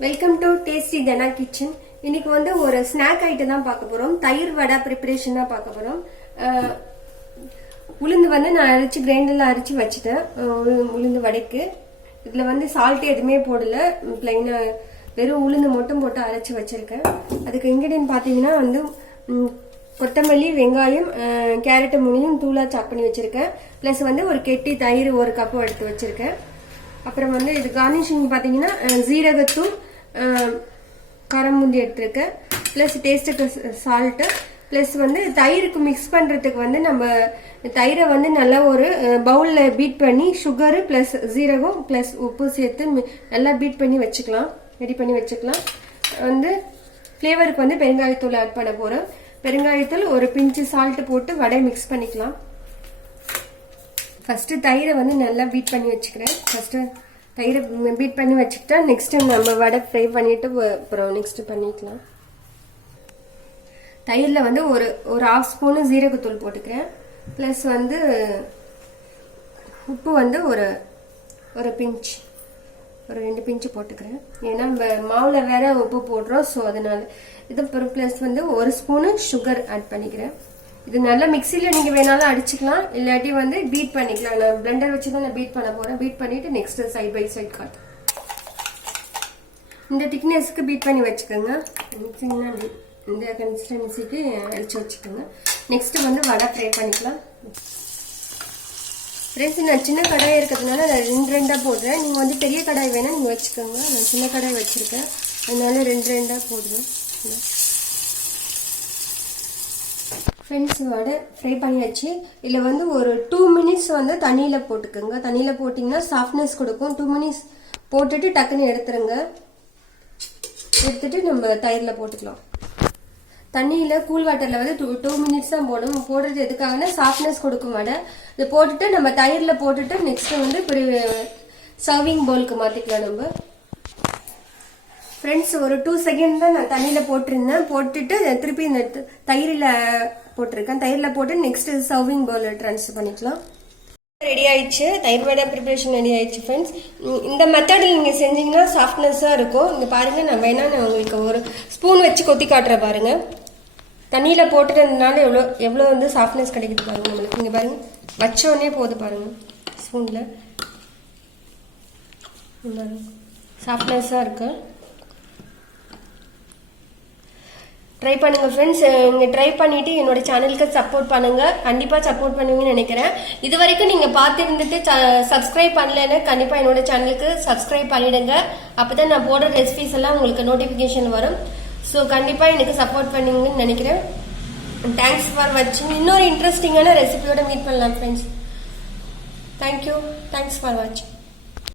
Welcome to tasty Dhana kitchen. இன்னைக்கு வந்து ஒரு ஸ்நாக் ஐட்டம் தான் பார்க்க போறோம். தயிர் வடை ப்ரிப்பரேஷன் தான் பார்க்க போறோம். உளுந்து வந்து நான் அரைச்சி கிரைண்டர்ல அரைச்சி வச்சுட்டேன். உளுந்து வடைக்கு இதுல வந்து சால்ட் எதுவுமே போடல, பிளைனா வெறும் உளுந்து மட்டும் போட்டு அரைச்சி வச்சிருக்கேன். அதுக்கு இன்கிரியன்ட் பாத்தீங்கன்னா வந்து கொத்தமல்லி, வெங்காயம், கேரட் முனியும் தூளா சாப் பண்ணி வச்சிருக்கேன். பிளஸ் வந்து ஒரு கெட்டி தயிர் 1 கப் எடுத்து வச்சிருக்கேன். அப்புறம் வந்து இது கார்னிஷிங் பாத்தீங்கன்னா ஜீரகத்தூள், காரம் முந்தி எடுத்திருக்கேன். பிளஸ் டேஸ்ட்டுக்கு சால்ட்டு, பிளஸ் வந்து தயிருக்கு மிக்ஸ் பண்றதுக்கு வந்து நம்ம தயிரை வந்து நல்லா ஒரு பவுல்ல பீட் பண்ணி சுகரு பிளஸ் ஜீரகம் பிளஸ் உப்பு சேர்த்து நல்லா பீட் பண்ணி வச்சுக்கலாம், ரெடி பண்ணி வச்சுக்கலாம். வந்து ஃப்ளேவருக்கு வந்து பெருங்காயத்தூள் ஆட் பண்ண போறோம். பெருங்காயத்தூள் ஒரு பிஞ்சு சால்ட் போட்டு வடை மிக்ஸ் பண்ணிக்கலாம். ஃபர்ஸ்ட் தயிரை வந்து நல்லா பீட் பண்ணி வச்சுக்கிறேன். ஃபர்ஸ்ட் தயிரை பீட் பண்ணி வச்சுக்கிட்டா நெக்ஸ்ட் நம்ம வடை ஃப்ரை பண்ணிட்டு அப்புறம் நெக்ஸ்ட் பண்ணிக்கலாம். தயிர்ல வந்து ஒரு 1/2 ஸ்பூன் ஜீரகத்தூள் போட்டுக்கிறேன். பிளஸ் வந்து உப்பு வந்து ஒரு பிஞ்ச், ஒரு 2 பிஞ்சு போட்டுக்கிறேன். ஏன்னா மாவுல வேற உப்பு போடுறோம், ஸோ அதனால இது. பிளஸ் வந்து 1 ஸ்பூனு சுகர் ஆட் பண்ணிக்கிறேன். இது நல்லா மிக்சியில நீங்க வேணாலும் அடிச்சுக்கலாம், இல்லாட்டி வந்து பீட் பண்ணிக்கலாம். நான் பிளெண்டர் வச்சு தான் நான் பீட் பண்ண போறேன். பீட் பண்ணிட்டு நெக்ஸ்ட் சைட் பை சைட் காட்டு. இந்த திக்னஸ்க்கு பீட் பண்ணி வச்சுக்கோங்க. இந்த கன்சிஸ்டன்சிக்கு அடிச்சு வச்சுக்கோங்க. நெக்ஸ்ட் வந்து வடை ஃப்ரை பண்ணிக்கலாம். ஃப்ரெண்ட்ஸ், நான் சின்ன கடாய் இருக்கிறதுனால நான் 2 போடுறேன். நீங்க வந்து பெரிய கடாய் வேணா நீங்க வச்சுக்கோங்க. நான் சின்ன கடாய் வச்சிருக்கேன், அதனால 2 போடுறேன். ஃப்ரெண்ட்ஸ், வடை ஃப்ரை பண்ணியாச்சு. இதில் வந்து ஒரு 2 மினிட்ஸ் வந்து தண்ணியில் போட்டுக்கோங்க. தண்ணியில் போட்டிங்கன்னா சாஃப்ட்னஸ் கொடுக்கும். 2 மினிட்ஸ் போட்டுட்டு டக்குன்னு எடுத்துருங்க. எடுத்துட்டு நம்ம தயிரில் போட்டுக்கலாம். தண்ணியில் கூல் வாட்டரில் வந்து 2 மினிட்ஸ் தான் போடணும். போடுறது எதுக்காகனா சாஃப்ட்னஸ் கொடுக்கும் வடை. இதை போட்டுட்டு நம்ம தயிரில் போட்டுட்டு நெக்ஸ்ட் வந்து சர்விங் பவுலுக்கு மாற்றிக்கலாம் நம்ம. ஃப்ரெண்ட்ஸ், ஒரு 2 செகண்ட் தான் நான் தண்ணியில் போட்டிருந்தேன். போட்டுட்டு திருப்பி இந்த தயிரில் போட்டிருக்கேன். தயிரில் போட்டு நெக்ஸ்ட் சர்விங் பவுலில் ட்ரான்ஸ்ஃபர் பண்ணிக்கலாம். ரெடி ஆயிடுச்சு, தயிர் வடை ப்ரிப்பரேஷன் ரெடி ஆயிடுச்சு. ஃப்ரெண்ட்ஸ், இந்த மெத்தடில் நீங்கள் செஞ்சீங்கன்னா சாஃப்ட்னஸாக இருக்கும். இங்கே பாருங்கள், நான் உங்களுக்கு ஒரு ஸ்பூன் வச்சு கொத்தி காட்டுறேன் பாருங்க. தண்ணியில் போட்டுட்டதுனால எவ்வளோ வந்து சாஃப்ட்னஸ் கிடைக்குது பாருங்க நம்மளுக்கு. இங்கே பாருங்க, வச்சோடனே போது பாருங்க ஸ்பூனில். சாஃப்ட்னஸாக இருக்கு. ட்ரை பண்ணுங்க ஃப்ரெண்ட்ஸ். நீங்க ட்ரை பண்ணிட்டு என்னோட சேனலுக்கு சப்போர்ட் பண்ணுங்க. கண்டிப்பா சப்போர்ட் பண்ணுவீங்கன்னு நினைக்கிறேன். இது வரைக்கும் நீங்க பார்த்துருந்துட்டு சப்ஸ்கிரைப் பண்ணலன்னு கண்டிப்பா என்னோட சேனலுக்கு சப்ஸ்கிரைப் பண்ணிடுங்க. அப்பதான் நான் போடுற ரெசிபிஸ் எல்லாம் உங்களுக்கு நோட்டிபிகேஷன் வரும். ஸோ கண்டிப்பா எனக்கு சப்போர்ட் பண்ணுவீங்கன்னு நினைக்கிறேன். தேங்க்ஸ் ஃபார் வாட்சிங். இன்னொரு இன்ட்ரெஸ்டிங்கான ரெசிபியோட மீட் பண்ணலாம் ஃப்ரெண்ட்ஸ். தேங்க்யூ. தேங்க்ஸ் ஃபார் வாட்சிங்.